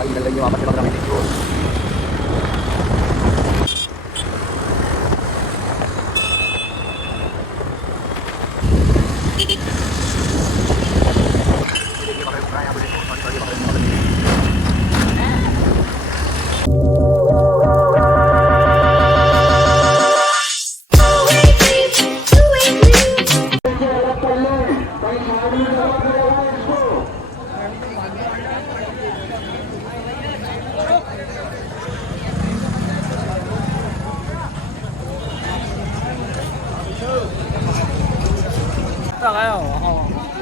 भाई निकल रही है वापस से 15 मिनट की।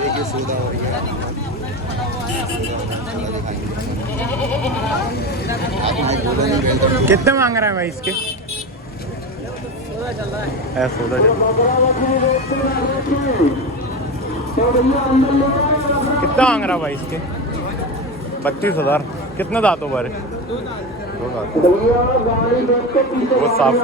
ये सौदा हो रही है। कितने मांग रहा है भाई इसके? सौदा चल रहा है। कितना मांग रहा भाई इसके? 32,000। कितने दांतों पर है? 2 दांत। वो साफ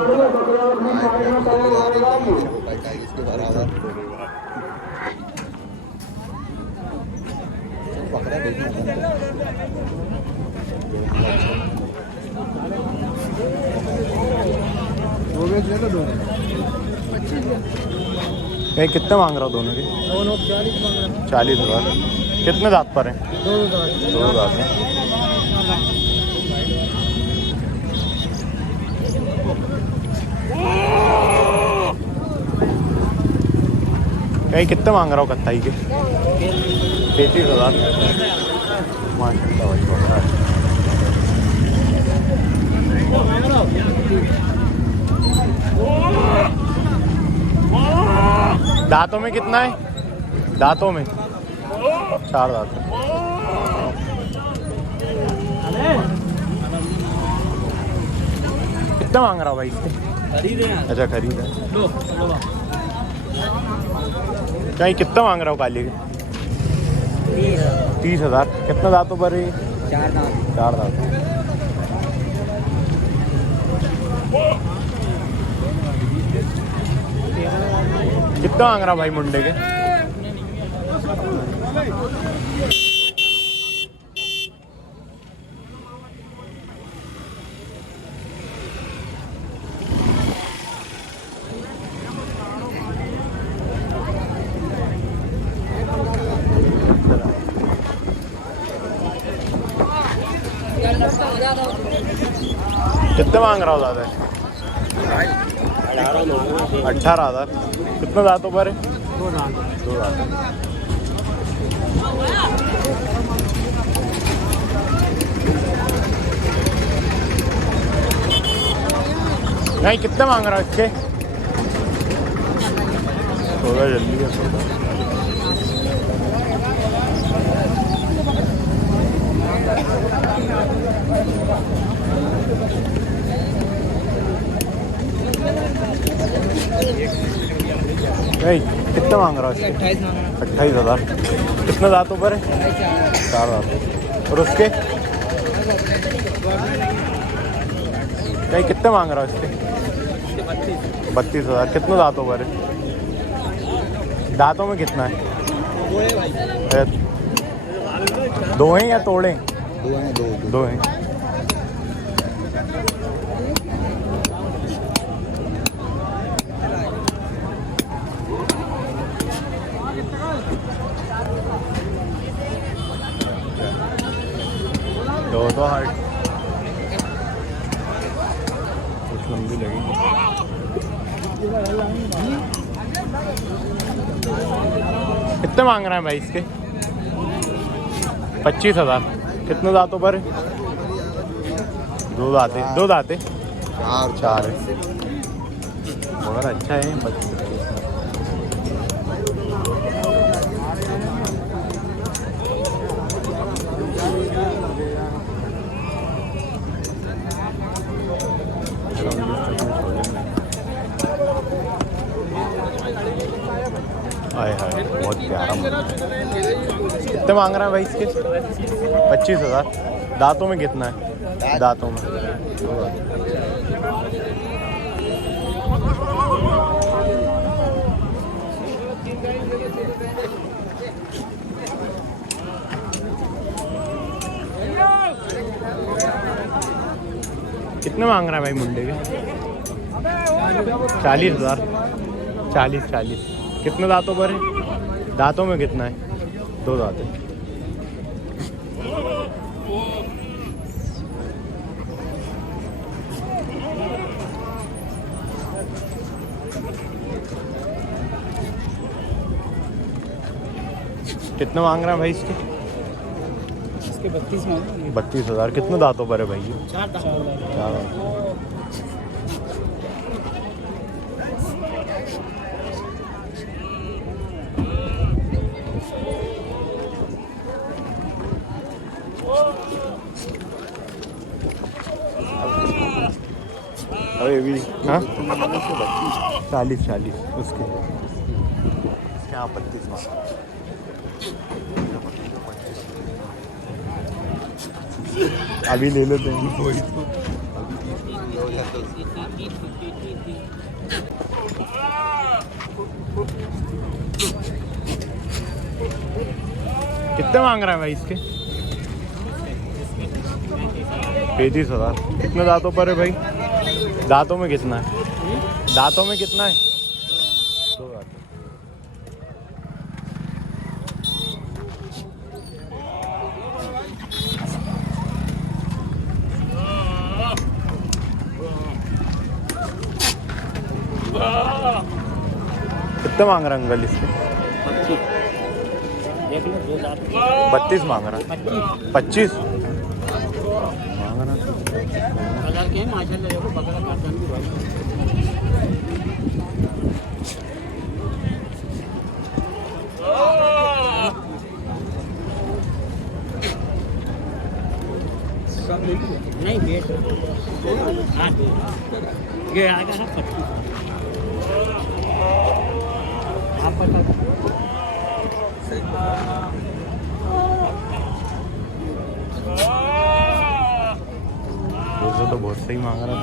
ये कितने मांग रहा हो दोनों के? दोनों 40 मांग रहा है। 40,000। कितने दांत पर है? 2 दांत। 2 दांत हैं। कहीं कितने मांग रहा हो कत्ताई के? 33,000। माशाल्लाह भाई बड़ा है। दांतों में कितना है? दांतों में 4 दांत है। कितना मांग रहा भाई इसके? खरीद है। अच्छा खरीद है। लो क्या कितना मांग रहा हो काली के? 30,000। कितना दांतों पर है? 4 दांत। 4 दांत। कितना मांग रहा भाई मुंडे के? कितने मांग रहा हो दादा? 18,000। कितना दांतों पर है? 2 दांत। 2 दांत। नहीं कितने मांग रहा है इसके? 16 जल्दी है 16। नहीं कितना मांग रहा है? 28 मांग रहा है। 28,000। कितना दांतों पर है? 4 दांत। और उसके नहीं कितने मांग रहा है इसके? 32,000। कितने दांतों पर है? दांतों में कितना है? 2 हैं या तोड़े? 2 हैं। 2 हैं। दो हार्ट कुछ लंबी लगेगी। कितने मांग रहे हैं भाई इसके? 25,000। कितने दांतों पर? 2 दांत है। 2 दांत है। 4 है। मगर अच्छा है। हाय हाय बहुत प्यारा। कितने मांग रहा है भाई इसके? 25,000। दांतों में कितना है? दांतों में कितने मांग रहा है भाई मुंडे के? 40,000। 40। कितने दांतों पर है? दांतों में कितना है? 2 दांत है। कितना मांग रहा है भाई इसके? 32 में 32,000। कितने दांतों पर है भाई ये? 4 चार। अरे भी हाँ 40 उसके क्या 32 मांग। अभी ले लेते हैं। कितने मांग रहा है भाई इसके? 35,000। कितने दांतों पर है भाई? दांतों में कितना है? दांतों में कितना है? 2 दांत। कितने मांग रहा है अंकल इसके? 32 मांग रहा है। 25 मांग रहा नहीं वेट हाँ ये आएगा ना 25 आप पता तो बहुत सही मांग रहा है।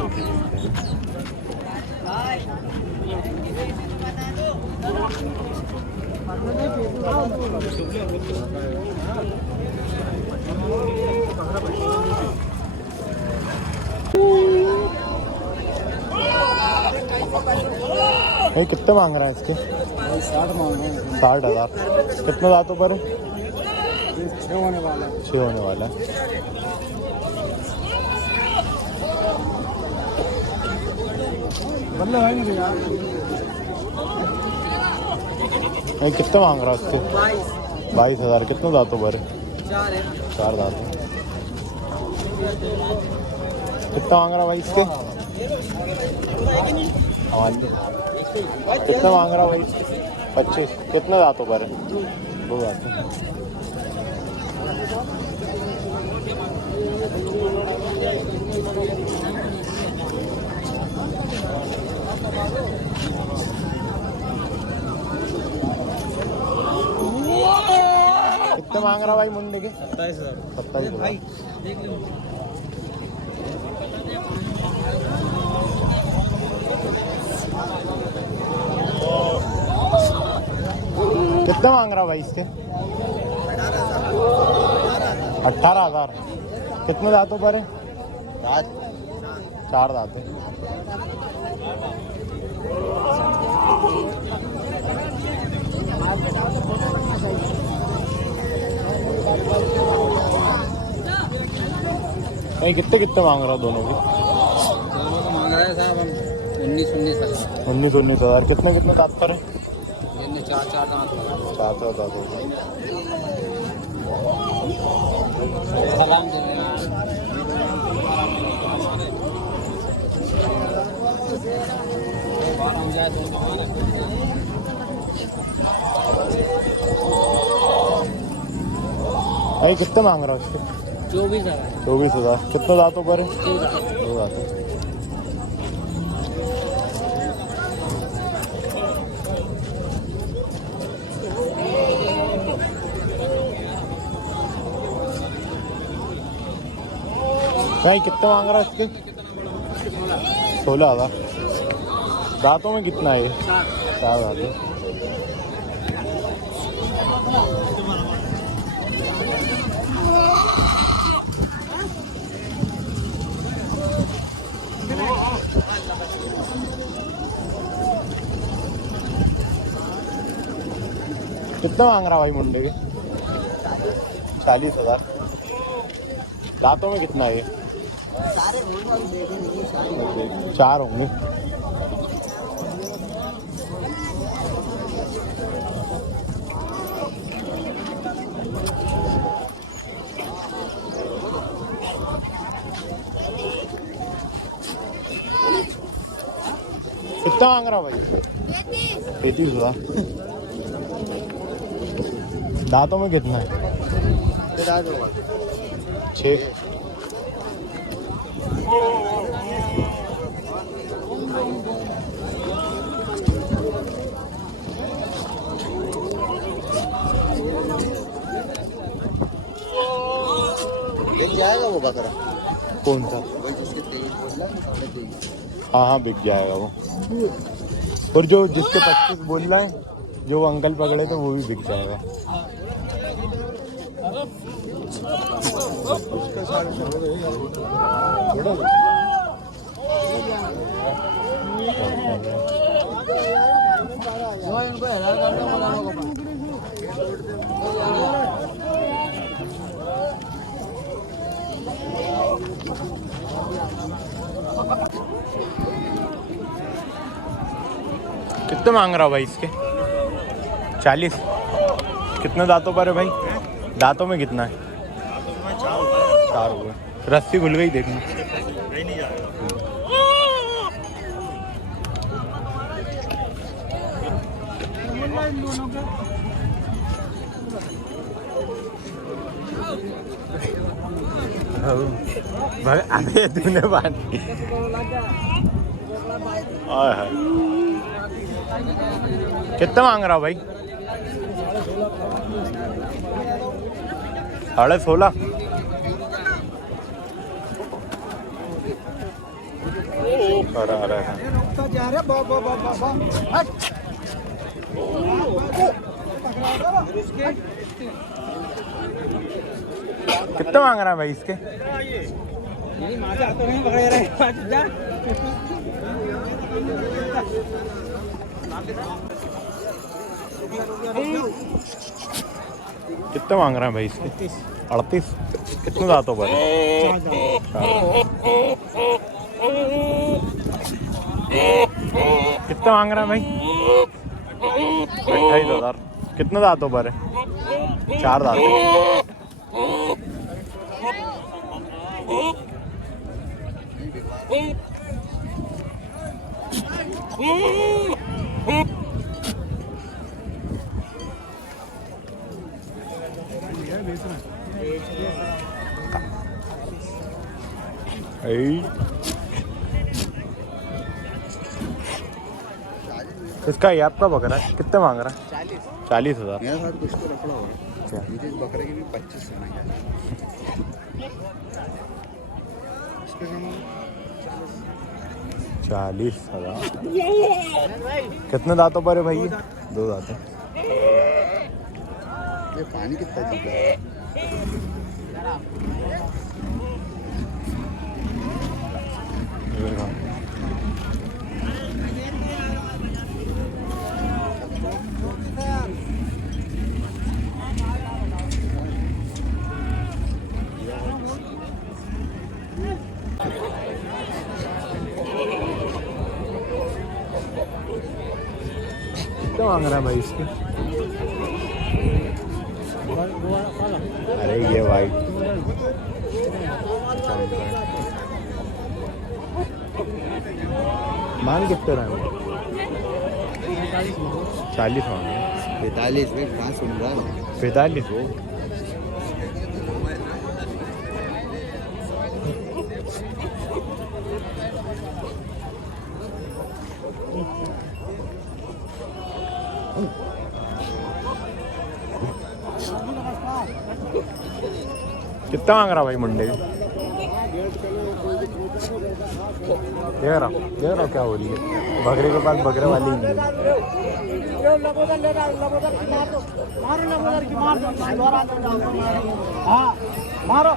भाई कितने मांग रहा है इसके? 60 मांग रहे हैं 60,000। कितने दांतों पर? 6 होने वाला है 6 होने वाला है। मतलब है नहीं यार भाई कितने मांग रहा है इसके? 22,000। कितने दांतों पर है? 4 दांत है। कितना मांग रहा भाई इसके? कितना मांग रहा भाई? 25। कितने दांतों पर है? 2 दांत है। कितने मांग रहा भाई मुंडे के? 27,000। कितना मांग रहा भाई इसके? 18,000। कितने दांतों पर है? 4 दांत है। नहीं कितने मांग रहा दोनों की? मांग रहा है साहब 19,000। कितने दांत पर है? 4 दांत 4 दांत होगा। सलाम देना भाई कितने मांग रहा है उसको? 24,000। कितने दांतों पर है? 2 दांत है। भाई कितना मांग रहा है इसके? 16,000। दांतों में कितना है? 4 दांत है। कितना मांग रहा भाई मुंडे के? 40,000। दांतों में कितना है ये? 4 होंगे। कितना मांग रहा भाई? 33,000। दांतों में कितना है? 6। बिक जाएगा वो बकरा? कौन सा? जिसके 23 बोल रहा है 23.5। हाँ हाँ बिक जाएगा वो। और जो जिसके 25 बोल रहा है, जो वो अंकल पकड़े थे वो भी बिक जाएगा। कितने मांग रहा भाई इसके? 40। कितने दांतों पर है भाई? दांतों में कितना है? 4 हुए। रस्सी खुल गई देखनी। अबे तूने पानी। कितना मांग रहा भाई? 16.5। अरे कितना मांग रहा है भाई इसके? कितना मांग रहा है भाई इसके? 38। कितने दांतों पर? कितना मांग रहा है भाई? 28,000। कितने दांतों पर है? 4 दांत। इसका ये आपका बकरा है, कितने मांग रहा है? 40,000। मेरे साथ कुछ तो रखड़ा हुआ है। मुझे इस बकरे की भी 25 से नहीं है। इसके सामने 40,000। कितने दांतों पर है भाई ये? 2 दांत है। ये पानी कितना चल रहा है? कितना मांग रहा है भाई इसके? अरे ये भाई मांग कितने रहा है? 40 मांग रहा है। 45 में कहाँ सुन रहा है? 45। कितना मांग रहा भाई मुंडे? देख रहा क्या हो रही है? बकरे के पास बकरे वाली ही नहीं है। मारो